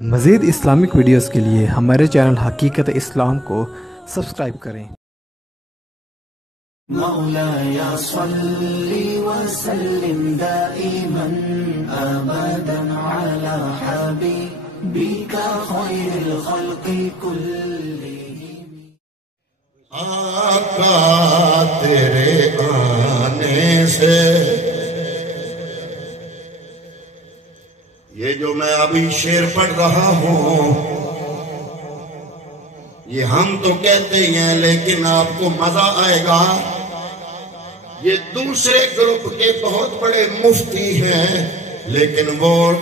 مزید Islamic videos کے لیے ہمارے چینل حقیقت اسلام کو سبسکرائب کریں۔ مولاي صل وسلم دائما ابدا على حبيبك خير الخلق كلهم۔ آقا تیرے آنے سے یہ جو میں ابھی شعر پڑھ رہا ہوں یہ ہم تو کہتے ہیں لیکن آپ کو مزہ آئے گا۔ یہ دوسرے گروپ کے بہت بڑے مفتی ہیں لیکن وہ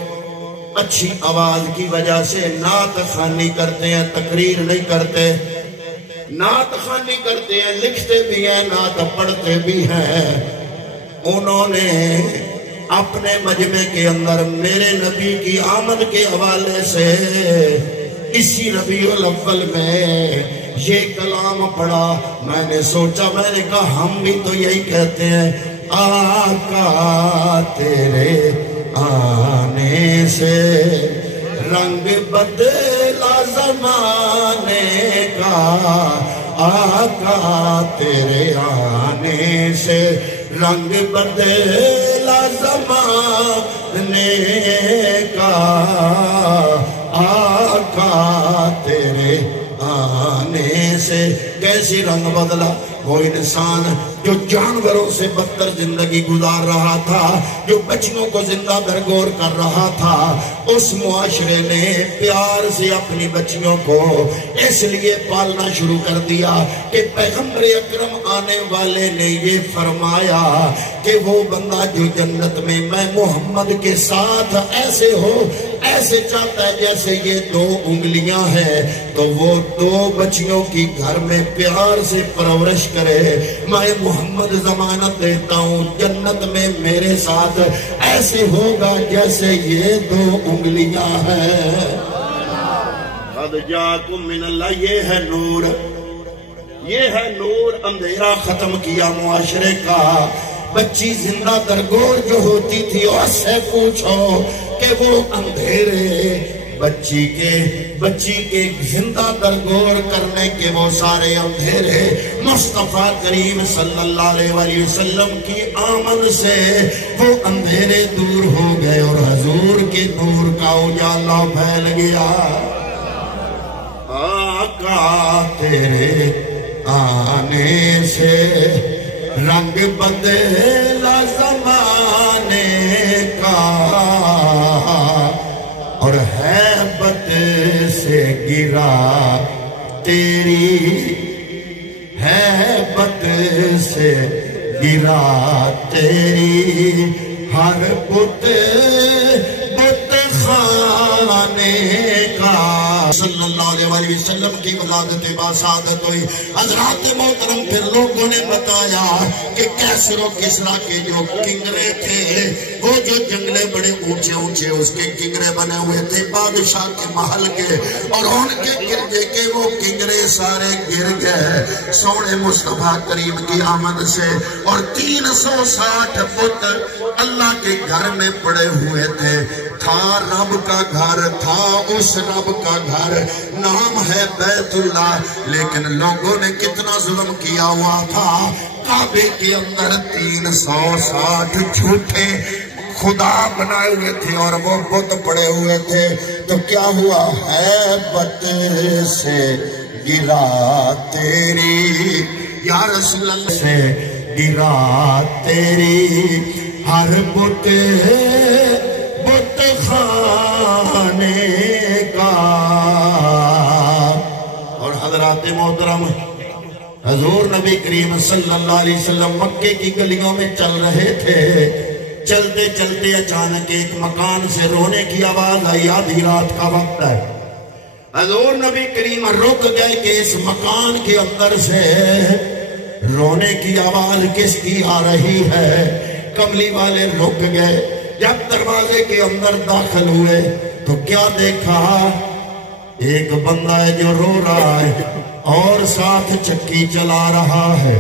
اچھی آواز کی وجہ سے نعت خوانی کرتے ہیں، تقریر نہیں کرتے۔ نعت خوانی کرتے ہیں، لکھتے بھی ہیں، نعت پڑھتے بھی ہیں۔ انہوں نے اپنے مجمع کے اندر میرے نبی کی آمد کے حوالے سے اسی ربیع الاول میں یہ کلام پڑھا۔ میں نے سوچا، میں نے کہا ہم بھی تو یہی کہتے ہیں، آقا تیرے آنے سے رنگ بدلا زمانے کا، آقا تیرے آنے سے رنگ بدلا زمانے کا، آقا تیرے آنے سے۔ کیسی رنگ بدلا؟ وہ انسان جو جانوروں سے بدتر زندگی گزار رہا تھا، جو بچیوں کو زندہ درگور کر رہا تھا، اس معاشرے نے پیار سے اپنی بچیوں کو اس لیے پالنا شروع کر دیا کہ پیغمبر اکرم آنے والے نے یہ فرمایا کہ وہ بندہ جو جنت میں میں محمد کے ساتھ ایسے ہو، ایسے چاہتا ہے جیسے یہ دو انگلیاں ہیں، تو وہ دو بچیوں کی گھر میں پیار سے پرورش کرے۔ میں محمد ضمانت دیتا ہوں جنت میں میرے ساتھ ایسے ہوگا جیسے یہ دو انگلیاں ہیں۔ قد جاکم من اللہ، یہ ہے نور، یہ ہے نور۔ اندھیرا ختم کیا معاشرے کا۔ بچی زندہ درگور جو ہوتی تھی اس سے پوچھو کہ وہ اندھیرے بچی کے زندہ درگور کرنے کے وہ سارے اندھیرے مصطفیٰ کریم صلی اللہ علیہ وسلم کی آمد سے وہ اندھیرے دور ہو گئے اور حضور کے نور کا اجالا پھیل گیا۔ آقا تیرے آنے سے رنگ بدلا زمانے کا، اور ہیبت سے گرا تیری، ہیبت سے گرا تیری ہر بت خانے کا۔ صلی اللہ علیہ وسلم کی ولادت باسعادت ہوئی۔ حضرات محترم پھر لوگوں نے بتایا کہ کیسر و کسریٰ کے جو کنگرے تھے، وہ جو جنگلے بڑے اونچے اونچے اس کے کنگرے بنے ہوئے تھے بادشاہ کے محل کے، اور ان کے گرجے کے وہ کنگرے سارے گر گئے سونے مصطفیٰ کریم کی آمد سے، اور 360 فٹ اللہ کے گھر میں پڑے ہوئے تھے۔ تھا رب کا گھر، تھا اس رب کا گھر، نام ہے بیت اللہ، لیکن لوگوں نے کتنا ظلم کیا ہوا تھا۔ کعبے کے اندر 360 جھوٹے خدا بنائے ہوئے تھے اور وہ بت پڑے ہوئے تھے۔ تو کیا ہوا؟ ہیبت سے گرا تیری، یا رسول اللہ سے گرا تیری ہر بت خانے کا۔ اور حضرات محترم حضور نبی کریم صلی اللہ علیہ وسلم مکے کی گلیوں میں چل رہے تھے۔ چلتے چلتے اچانک ایک مکان سے رونے کی آواز آئی۔ آدھی رات کا وقت ہے۔ حضور نبی کریم رک گئے کہ اس مکان کے اندر سے رونے کی آواز کس کی آ رہی ہے۔ کملی والے رک گئے۔ جب دروازے کے اندر داخل ہوئے تو کیا دیکھا؟ ایک بندہ ہے جو رو رہا ہے اور ساتھ چکی چلا رہا ہے۔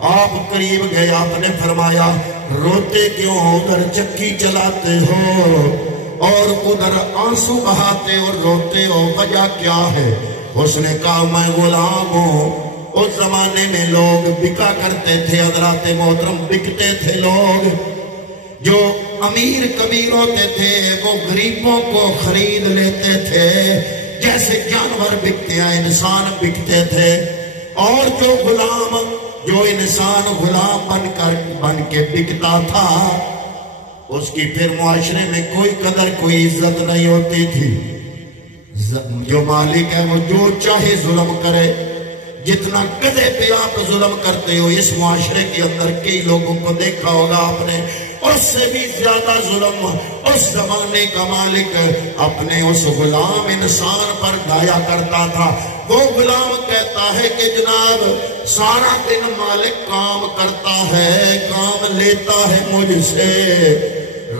آپ قریب گئے، آپ نے فرمایا روتے کیوں ہو کر چکی چلاتے ہو؟ اور ادھر آنسو بہاتے اور روتے ہو، وجہ کیا ہے؟ اس نے کہا میں غلام ہوں۔ اس زمانے میں لوگ بکا کرتے تھے حضرات محترم، بکتے تھے لوگ، جو امیر کبیر ہوتے تھے وہ غریبوں کو خرید لیتے تھے، جیسے جانور بکتے ہیں انسان بکتے تھے۔ اور جو غلام، جو انسان غلام بن کے بکتا تھا، اس کی پھر معاشرے میں کوئی قدر کوئی عزت نہیں ہوتی تھی۔ جو مالک ہے وہ جو چاہے ظلم کرے، جتنا گدھے پہ آپ ظلم کرتے ہو اس معاشرے کے اندر کئی لوگوں کو دیکھا ہوگا آپ نے، اس سے بھی زیادہ ظلم اس زمانے کا مالک اپنے اس غلام انسان پر ڈھایا کرتا تھا۔ وہ غلام کہتا ہے کہ جناب سارا دن مالک کام کرتا ہے، کام لیتا ہے مجھ سے،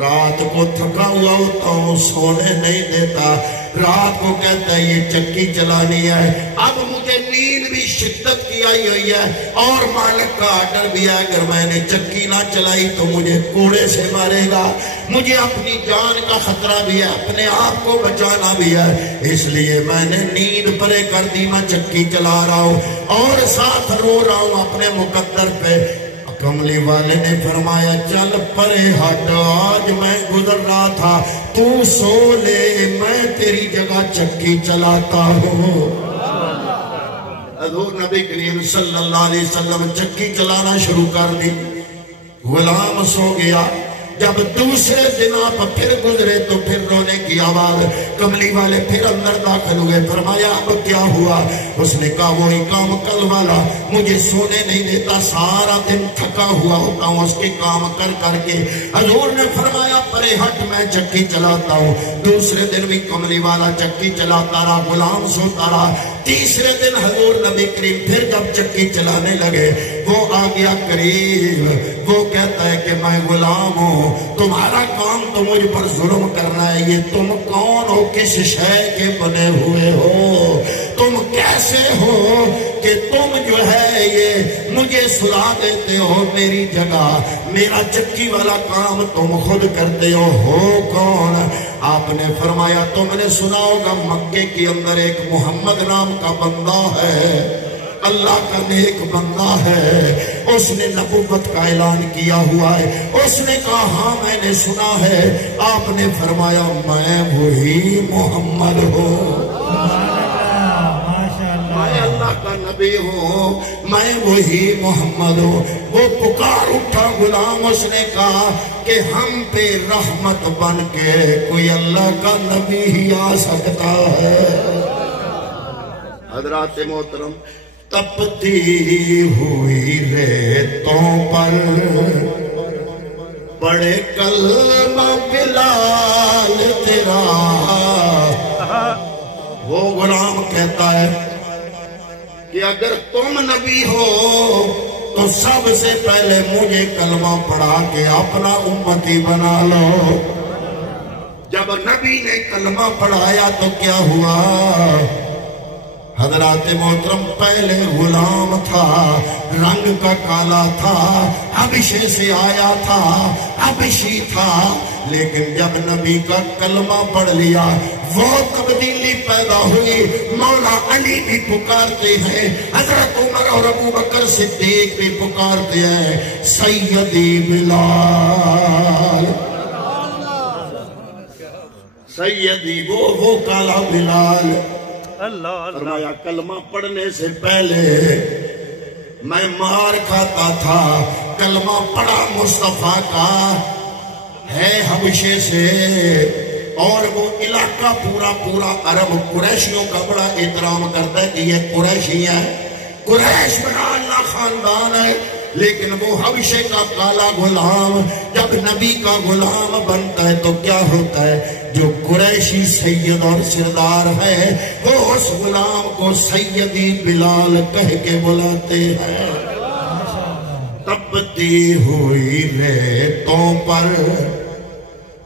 رات کو تھکا ہوا ہوتا ہوں، سونے نہیں دیتا، رات کو کہتا ہے یہ چکی چلانی ہے، اب مجھے نیند بھی شدت کی آئی ہوئی ہے اور مالک کا آرڈر بھی ہے اگر میں نے چکی نہ چلائی تو مجھے کوڑے سے مارے گا، مجھے اپنی جان کا خطرہ بھی ہے، اپنے آپ کو بچانا بھی ہے، اس لیے میں نے نیند پرے کر دی، میں چکی چلا رہا ہوں اور ساتھ رو رہا ہوں اپنے مقدر پہ۔ کملی والے نے فرمایا چل پرے ہٹ، آج میں گزر رہا تھا، تو سو لے، میں تیری جگہ چکی چلاتا ہوں۔ حضور نبی کریم صلی اللہ علیہ وسلم چکی چلانا شروع کر دی، غلام سو گیا۔ جب دوسرے دن آپ پھر گزرے تو پھر رونے کی آواز، کملی والے پھر اندر داخل ہوئے، فرمایا اب کیا ہوا؟ اس نے کہا وہی کام کل والا، مجھے سونے نہیں دیتا، سارا دن تھکا ہوا ہوتا ہوں اس کے کام کر کر کے۔ حضور نے فرمایا پرے ہٹ، میں چکی چلاتا ہوں۔ دوسرے دن بھی کملی والا چکی چلاتا رہا، غلام سوتا رہا۔ تیسرے دن حضور نبی کریم پھر جب چکی چلانے لگے، وہ آ گیا قریب، وہ کہتا ہے کہ میں غلام ہوں، تمہارا کام تو مجھ پر ظلم کرنا ہے، یہ تم کون ہو، کس شے کے بنے ہوئے ہو، تم کیسے ہو کہ تم جو ہے یہ مجھے سلا دیتے ہو میری جگہ، میرا چکی والا کام تم خود کرتے ہو کون؟ آپ نے فرمایا تم نے سنا ہوگا مکے کے اندر ایک محمد نام کا بندہ ہے، اللہ کا نیک بندہ ہے، اس نے نبوت کا اعلان کیا ہوا ہے۔ اس نے کہا ہاں میں نے سنا ہے۔ آپ نے فرمایا میں وہی محمد ہوں، میں اللہ کا نبی ہوں، میں وہی محمد ہوں۔ وہ پکار اٹھا غلام، اس نے کہا کہ ہم پہ رحمت بن کے کوئی اللہ کا نبی ہی آ سکتا ہے۔ حضرات محترم، تپتی ہوئی ریتوں پر بڑے کلمہ بلال تیرا، وہ غلام کہتا ہے کہ اگر تم نبی ہو تو سب سے پہلے مجھے کلمہ پڑھا کے اپنا امتی بنا لو۔ جب نبی نے کلمہ پڑھایا تو کیا ہوا؟ حضرات محترم پہلے غلام تھا، رنگ کا کالا تھا، حبشے سے آیا تھا، حبشی تھا، لیکن جب نبی کا کلمہ پڑھ لیا وہ تبدیلی پیدا ہوئی۔ مولا علی بھی پکارتے ہیں، حضرت عمر اور ابو بکر صدیق بھی پکارتے ہیں سیدی بلال، سیدی وہ کالا بلال۔ فرمایا کلمہ پڑھنے سے پہلے میں مار کھاتا تھا، کلمہ پڑھا مصطفیٰ کا ہے حبشے سے، اور وہ علاقہ پورا عرب قریشیوں کا بڑا احترام کرتا ہے کہ یہ قریشی ہے، قریش بڑا اللہ خاندان ہے، لیکن وہ حبشے کا کالا غلام جب نبی کا غلام بنتا ہے تو کیا ہوتا ہے؟ جو قریشی سید اور سردار ہے وہ اس غلام کو سیدی بلال کہہ کے بلاتے ہیں۔ تپتی ہوئی ریتوں پر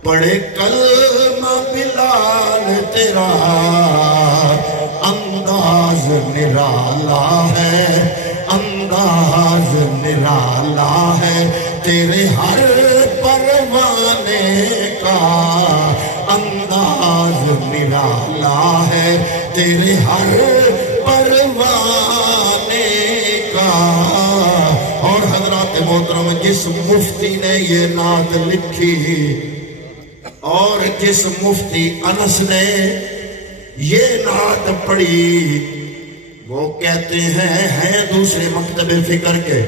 پڑے کلمہ بلال تیرا، انداز نرالا ہے، انداز نرالا ہے تیرے ہر پروانے کا، نرالا ہے تیرے ہر پروانے کا۔ اور حضرات محترم جس مفتی نے یہ نعت لکھی اور جس مفتی انس نے یہ نعت پڑھی وہ کہتے ہیں دوسرے مکتب فکر کے،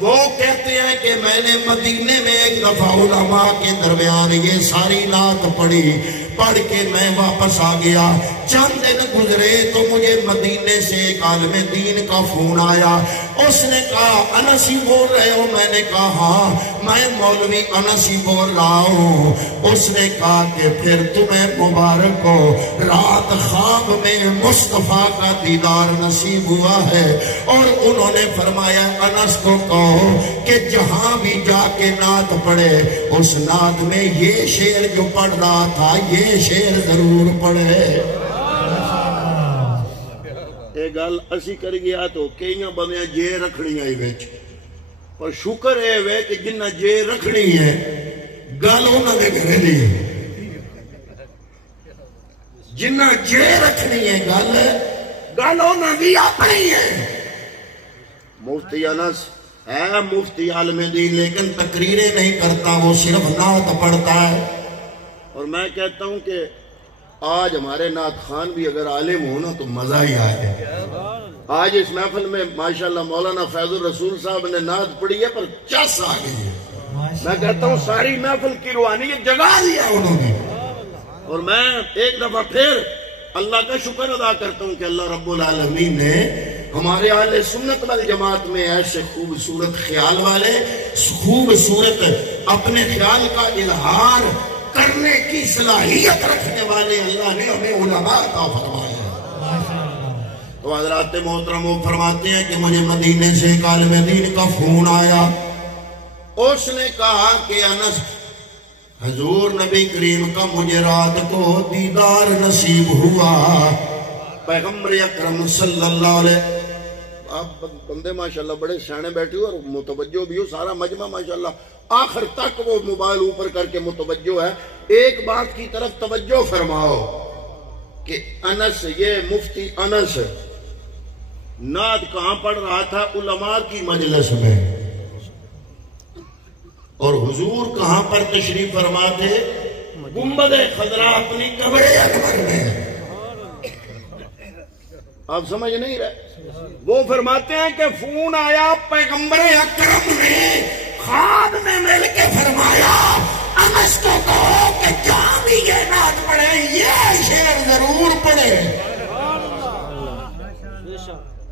وہ کہتے ہیں کہ میں نے مدینے میں ایک دفعہ علماء کے درمیان یہ ساری نعت پڑھی، پڑھ کے میں واپس آ گیا، چند دن گزرے تو مجھے مدینے سے ایک عالم دین کا فون آیا، اس نے کہا انس ہی بول رہے ہو؟ میں نے کہا ہاں میں مولوی انس ہی بول رہا ہوں۔ اس نے کہا کہ پھر تمہیں مبارک ہو، رات خواب میں مصطفیٰ کا دیدار نصیب ہوا ہے۔ اور انہوں نے فرمایا انس کو کہو کہ جہاں بھی جا کے نعت پڑھے اس نعت میں یہ شعر جو پڑھ رہا تھا یہ شعر ضرور پڑھے۔ ایک گل اسی کر گیا تو کئیاں بندیاں جے رکھنیاں ہی وچ، پر شکر ہے وے کہ جنہ جے رکھنی ہے گل انہوں نے گھرے لی، جنہ جے رکھنی ہے گل انہوں نے اپنی ہے۔ مفتی انس ہے مفتی عالم دین لیکن تقریریں نہیں کرتا، وہ صرف نعت پڑھتا ہے۔ اور میں کہتا ہوں کہ آج ہمارے نعت خان بھی اگر عالم ہونا تو مزہ ہی آئے۔ آج اس محفل میں ماشاءاللہ مولانا فیض الرسول صاحب نے نعت پڑھی ہے پر چس آ گئی ہے۔ میں کہتا ہوں ساری محفل کی روحانیت جگا دیا انہوں نے۔ اور میں ایک دفعہ پھر اللہ کا شکر ادا کرتا ہوں کہ اللہ رب العالمین نے ہمارے اہل سنت والجماعت میں ایسے خوبصورت خیال والے، خوبصورت اپنے خیال کا اظہار کرنے کی صلاحیت رکھنے والے اللہ نے ہمیں علماء عطا فرمایا ہے۔ تو حضرات محترم وہ فرماتے ہیں کہ مجھے مدینے سے ایک عالم دین کا فون آیا، اس نے کہا کہ انس حضور نبی کریم کا مجھے رات کو دیدار نصیب ہوا، پیغمبر اکرم صلی اللہ علیہ۔ آپ بندے ماشاءاللہ بڑے سیانے بیٹھے ہو اور متوجہ بھی ہو، سارا مجمع ماشاءاللہ آخر تک وہ موبائل اوپر کر کے متوجہ ہے۔ ایک بات کی طرف توجہ فرماؤ کہ انس، یہ مفتی انس نعت کہاں پڑھ رہا تھا؟ علماء کی مجلس میں۔ اور حضور کہاں پر تشریف فرما تھے؟ گنبد خضرا اپنی قبر انور میں۔ آپ سمجھ نہیں رہے؟ وہ فرماتے ہیں کہ فون آیا، پیغمبر اکرم نے خواب میں مل کے فرمایا انس کو کہو کہ جہاں بھی یہ نعت پڑھے یہ شعر ضرور پڑھے۔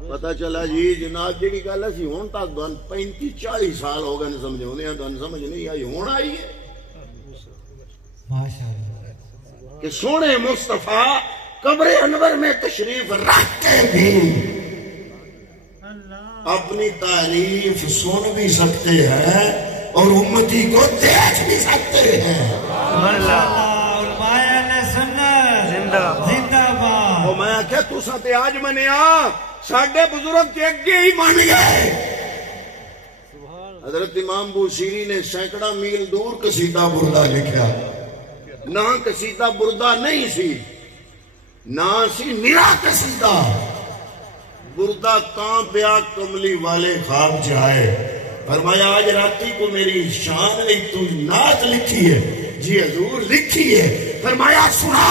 پتا چلا جی جناب جی کی گل اسی ہون تک 35-40 سال ہو گئے نہیں سمجھونے ہیں، تو سمجھ نہیں آئی، ہون آئی ہے کہ سونے مصطفیٰ قبر انور میں تشریف رکھ کے بھی اپنی تعریف سن بھی سکتے ہیں اور امتی کو دیکھ بھی سکتے ہیں۔ وہ میں آکھا تُسا تے آج منیا، ساڑھے بزرگ تے اگے ہی مان گئے۔ حضرت امام بوسیری نے سینکڑا میل دور قصیدہ بردہ لکھا، نہ قصیدہ بردہ نہیں سی، نہ سی میرا قصیدہ بردہ تاں پیا کملی والے خواب جائے۔ فرمایا آج راتی کو میری شان نہیں، تو نعت لکھی ہے؟ جی حضور لکھی ہے۔ فرمایا سنا۔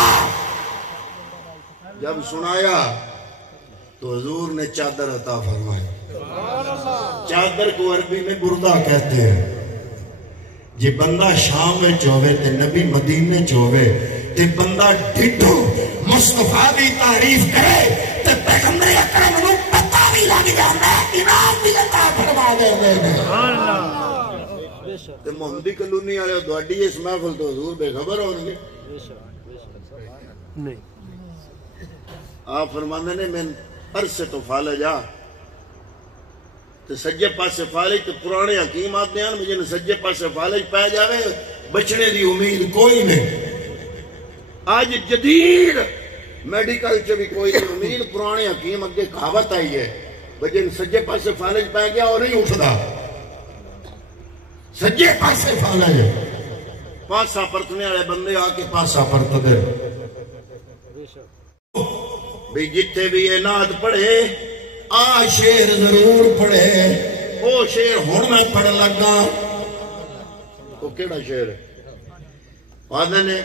جب سنایا تو حضور نے چادر عطا فرمایا۔ چادر کو عربی میں بردہ کہتے ہیں۔ جی بندہ شام میں چوہے تے نبی مدینے چوہے تے بندہ ڈھٹو مصطفیٰ دی تعریف کرے تے پیغمبر اکرم نو پتہ بھی لگ جاتا ہے، انعام بھی عطا فرما دے دے۔ تے محمدی کلونی والے دوڑی اس محفل تو حضور بے خبر ہوں گے۔ نہیں آپ فرماندے نے میں عرصے تو فالجا تے سجے پاسے فالج تے پرانے حکیم آتے ہیں مجھے سجے پاسے فالج پہ جاوے بچنے دی امید کوئی نہیں۔ آج جدید میڈیکل چ بھی کوئی نہیں امید، پرانے حکیم اگے کہاوت آئی ہے بجن سجے پاسے فالج پہ گیا اور نہیں اٹھدا، سجے پاسے فالج پاسا پرتنے والے بندے آ کے پاسا پرت دے۔ بھی جتھے بھی یہ نعت پڑھے آ شیر ضرور پڑھے. او شیر ہون میں پڑھ لگا. وہ کیڑا شیر ہے؟ آدھے نے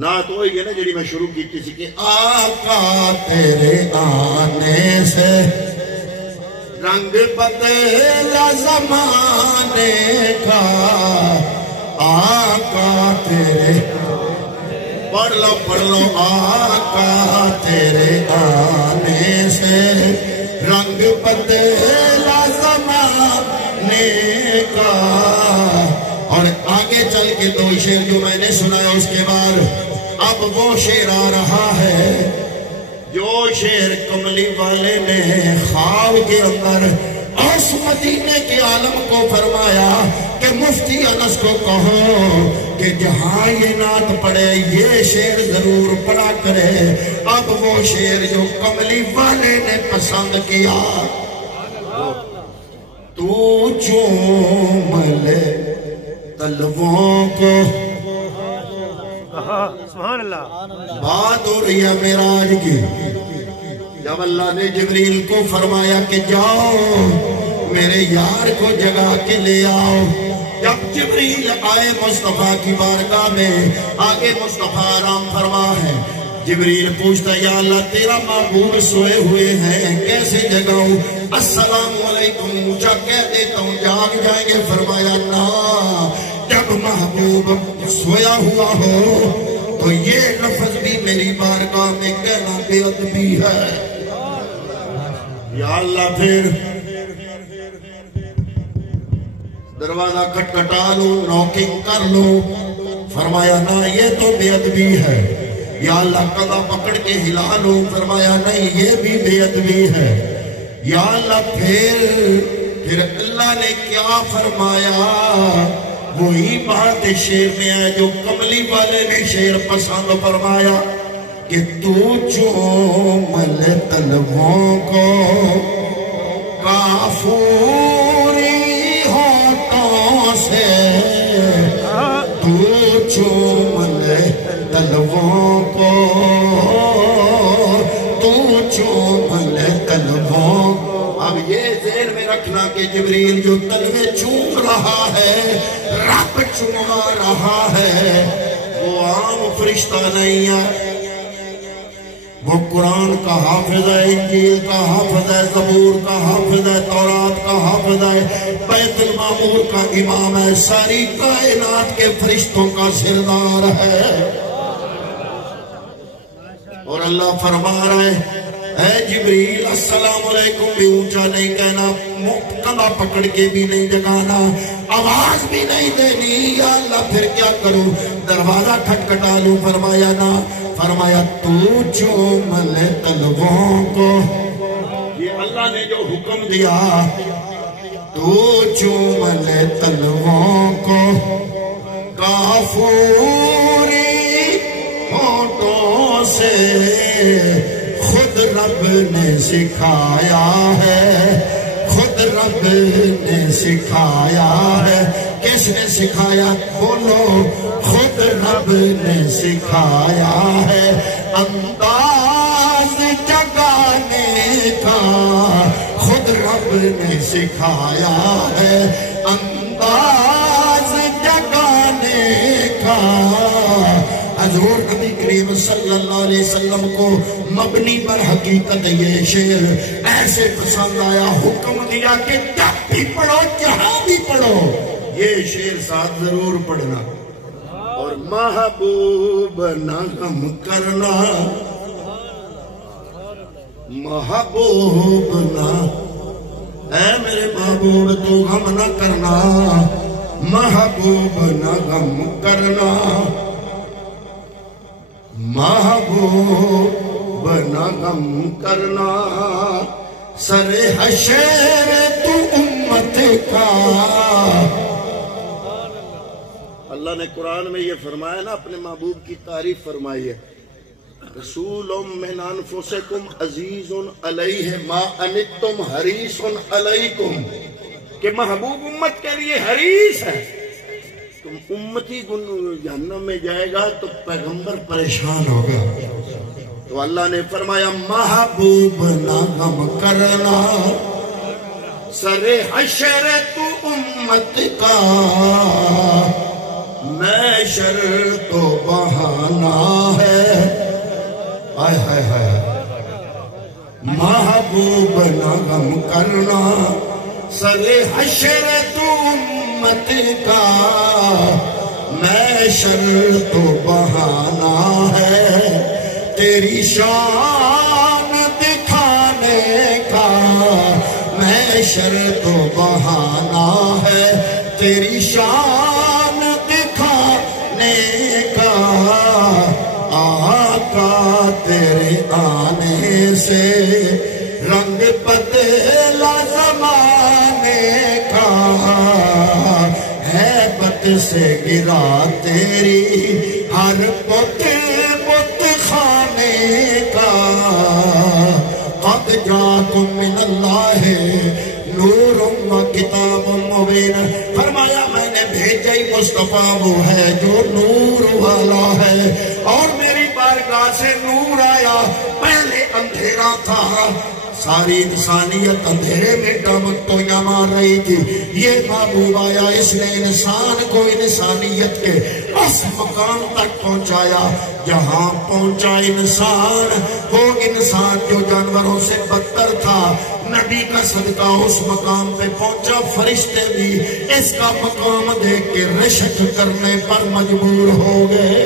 نعت ہوئی ہے نا جڑی میں شروع کی تھی کہ آقا تیرے آنے سے رنگ بدلا زمانے کا. آقا تیرے پڑھ لو آقا تیرے آنے سے رنگ بدلا زمانے کا. اور آگے چل کے دو شعر جو میں نے سنایا اس کے بعد اب وہ شعر آ رہا ہے جو شعر کملی والے نے خواب کے اندر اس مدینے کے عالم کو فرمایا کہ مفتی انس کو کہو کہ جہاں یہ نعت پڑھے یہ شعر ضرور پڑھا کرے. اب وہ شعر جو کملی والے نے پسند کیا تو چوم لے طلبوں کو. سبحان اللہ. بات ہو رہی ہے معراج کی. جب اللہ نے جبریل کو فرمایا کہ جاؤ میرے یار کو جگا کے لے آؤ. جب جبریل آئے مصطفیٰ کی بارگاہ میں آگے مصطفیٰ آرام فرما ہے. جبریل پوچھتا یا اللہ تیرا محبوب سوئے ہوئے ہیں کیسے جگاؤں؟ السلام علیکم اونچا کہہ دیتا ہوں جاگ جائیں گے. فرمایا نا جب محبوب سویا ہوا ہو تو یہ لفظ بھی میری بارگاہ میں کہنا بے ادبی ہے. یا اللہ پھر دروازہ کھٹکھٹا لو نوکنگ کر لو. فرمایا نا یہ تو بے ادبی ہے. یا اللہ قضا پکڑ کے ہلا لو. فرمایا نہیں یہ بھی بے ادبی ہے. یا اللہ پھر اللہ نے کیا فرمایا وہی بات شعر میں ہے جو کملی والے نے شعر پسند فرمایا کہ تو چوم لے طلبوں کو کافوری ہونٹوں سے. تو چوم لے طلبوں کو تو چوم لے طلبوں. اب یہ ذہن میں رکھنا کہ جبریل جو طلبے چوم رہا ہے رب چوما رہا ہے وہ عام فرشتہ نہیں ہے. وہ قرآن کا حافظ ہے انجیل کا حافظ ہے زبور کا حافظ ہے تورات کا حافظ ہے بیت المعمور کا امام ہے ساری کائنات کے فرشتوں کا سردار ہے. اور اللہ فرما رہا ہے اے جبریل السلام علیکم بھی اونچا نہیں کہنا کلا پکڑ کے بھی نہیں جگانا آواز بھی نہیں دینی. یا اللہ پھر کیا کروں؟ دروازہ کھٹکھٹا لوں. فرمایا نا فرمایا تو چوم لے طلبوں کو. یہ اللہ نے جو حکم دیا تو چوم لے طلبوں کو کافوری ہونٹوں سے. خود رب نے سکھایا ہے خود رب نے سکھایا ہے. کس نے سکھایا؟ بولو خود رب نے سکھایا ہے انداز جگانے کا. خود رب نے سکھایا ہے انداز جگانے کا. حضور نبی کریم صلی اللہ علیہ وسلم کو مبنی پر حقیقت یہ شعر ایسے پسند آیا حکم دیا کہ جب بھی پڑھو جہاں بھی پڑھو یہ شعر ساتھ ضرور پڑھنا. اور محبوب نہ غم کرنا محبوب نہ اے میرے محبوب تو غم نہ کرنا محبوب نہ غم کرنا محبوب نہ غم کرنا. سر حشر تو امت کا. اللہ نے قرآن میں یہ فرمایا نا اپنے محبوب کی تعریف فرمائی ہے رسول من انفسکم عزیز علیہ ما انتم حریص علیکم کہ محبوب امت کے لیے حریص ہے. تم امتی جہنم میں جائے گا تو پیغمبر پریشان ہوگا. تو اللہ نے فرمایا محبوب نہ غم کرنا، سر حشر تو امت کا، محشر تو بہانا ہے، آئے ہائے ہائے، محبوب نہ غم کرنا، سر حشر تو امت کا، محشر تو بہانا ہے، تیری شان دکھانے کا، محشر تو بہانا ہے، تیری شان دکھانے کا، آقا تیرے آنے سے رنگ بدلا زمانے کا، ہیبت سے گرا تیری ہر بت خانے کا، قد جاکم من اللہ نور و کتاب مبین، فرمایا میں نے بھیجا ہی مصطفیٰ وہ ہے جو نور والا ہے، اور میری بارگاہ سے نور آیا، پہلے اندھیرا تھا، ساری انسانیت اندھیرے میں ٹمٹویاں مار رہی تھی، یہ محبوب آیا، اس نے انسان کو انسانیت کے اس مقام تک پہنچایا جہاں پہنچا انسان، وہ انسان جو جانوروں سے بدتر تھا، نبی کا صدقہ اس مقام پہ پہنچا، فرشتے بھی اس کا مقام دیکھ کے رشک کرنے پر مجبور ہو گئے،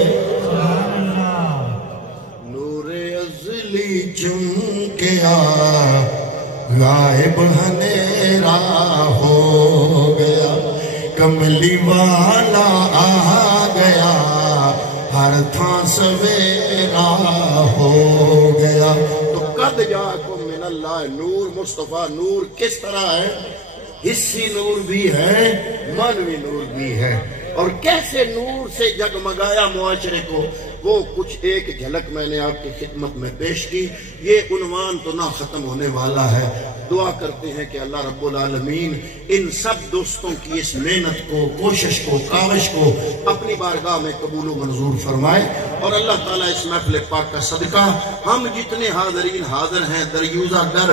نور ازلی چمکیا غائب اندھیرا ہو گیا، کملی والا آ گیا، ہر تھاں سویرا ہو گیا، تو قد جاکم من اللہ نور، مصطفیٰ نور کس طرح ہے؟ حسی نور بھی ہے، معنوی نور بھی ہے، اور کیسے نور سے جگمگایا معاشرے کو، وہ کچھ ایک جھلک میں نے آپ کی خدمت میں پیش کی، یہ عنوان تو نہ ختم ہونے والا ہے، دعا کرتے ہیں کہ اللہ رب العالمین ان سب دوستوں کی اس محنت کو، کوشش کو، کاوش کو اپنی بارگاہ میں قبول و منظور فرمائے، اور اللہ تعالیٰ اس محفل پاک کا صدقہ ہم جتنے حاضرین حاضر ہیں دریوزہ در